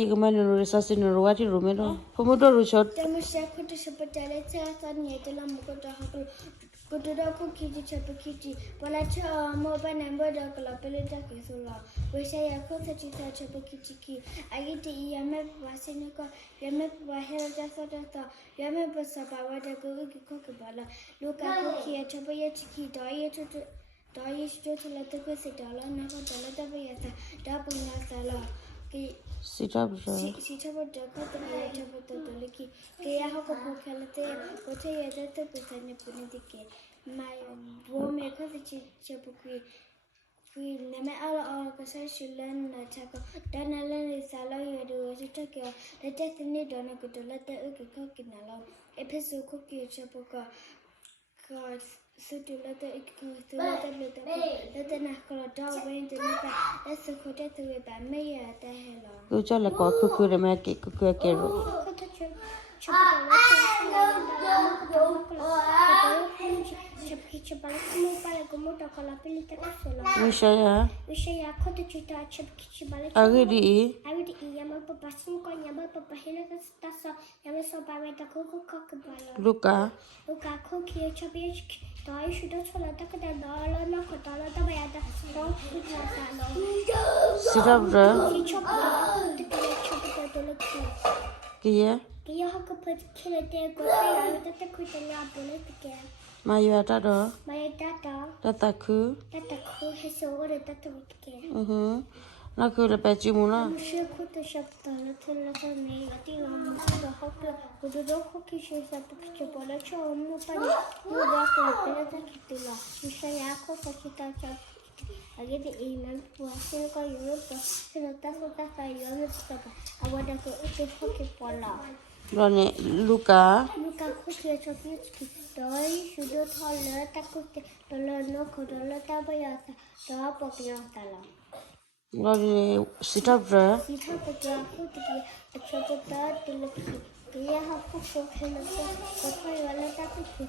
you come and assassin or what you remember? Pomodoro shot. The Musaka to Shapatalexa and Yetala Mukota Hakul. Kutudako Kiji Chapakiti, Palacha, Moba number the Kalapelita Kisula, which I have caught Chita Chapakiti. I get the Yame Vasenica, Yame Bahela Sota, Yame Basapa, the Gogi Kokabala, look at Koki, Chapayaki, Doyish to let the Cositala, never the letter Bayata, Double Nasala. Sit up, sir. Sit up the company, Chapatoliki, Kayahaka Pokalate, Potay, the Petani Punitike. My warmaker, the Chapukui, Name all Casashulan, Taco, Danalan is allowed to take care. The destiny donna go to let the cooking alone. Episode cookie Chapuka. God, so to let the let the Nakala dog went to look at that's the potato with by me at the hello. Go to the cook, the make it cook. Wishaya Agidi Luca Cookie, Chubby, Toy should also let the dollar, knock a dollar, the way at the dog with Sit up, sir. Kia You have to put kill a day, go out the quick and your bullet again. Maya Tado My data, Tataku that the cool has ordered that again. Nakula Pachimuna. I'm sure put the shop the little letter me, I think I'm the hopper with the dog cookie shows up the picture, but I show no funny. You walk on the letter Kitilla. You say Yako for Kita. I get the email to a circle Europe, so that's what I understand. I want to go to Hockey Pola. Rone Luca Luca cookie chocolate toy should not hold a cookie, the no codola tabayata, the apopiatala. Rone sit up, sir. Sit up a graphic, a chocolate to look. Do you have to show him a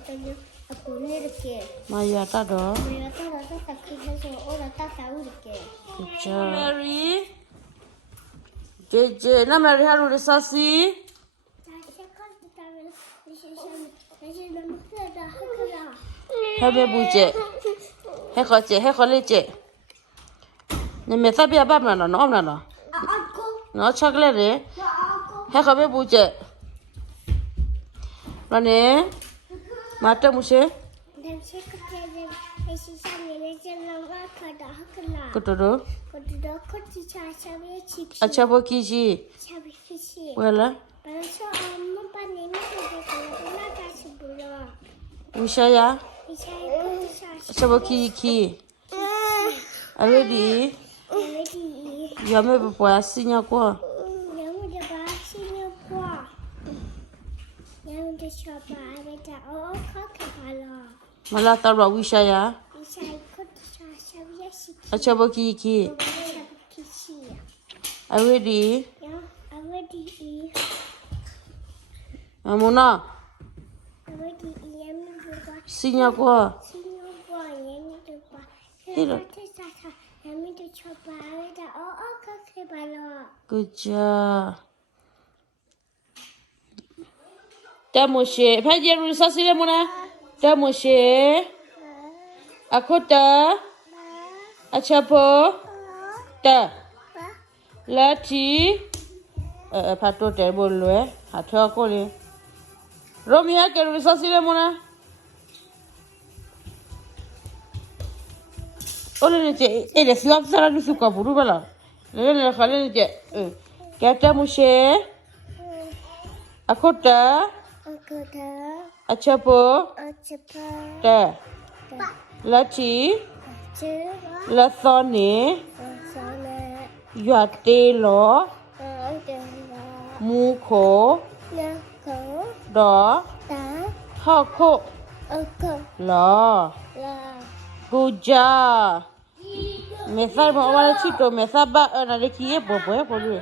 cookie? A pony care. Maya Tado. My other has all a tata. Mary JJ, na Mary Haru Sassi. Have a budget. Hecoche. The Methabia Babana, no, no chocolate. Heck of a budget. Rane Mata Mushe. Kotoro Achabokiji. Well, Wishaya Achabokiki. Already, you are maybe for a senior qua. Malata Wishaya Achabokiki. Already, Amuna Senior qua. Good job. Damoshe, Padia Sassilamuna, Damoshe, Akota, Achapo, Da, Lati, Pato Table, Atokoli, Romia, can Sassilamuna. Only it is not Sarah Suka Burubala. Lena Hallelujah. Katamushe Akota Achapo Da Lati Lathoni Yatelo Muko Da Hako La Guja Mesa Mawala Chito Mesa Ba Narikie Bobo.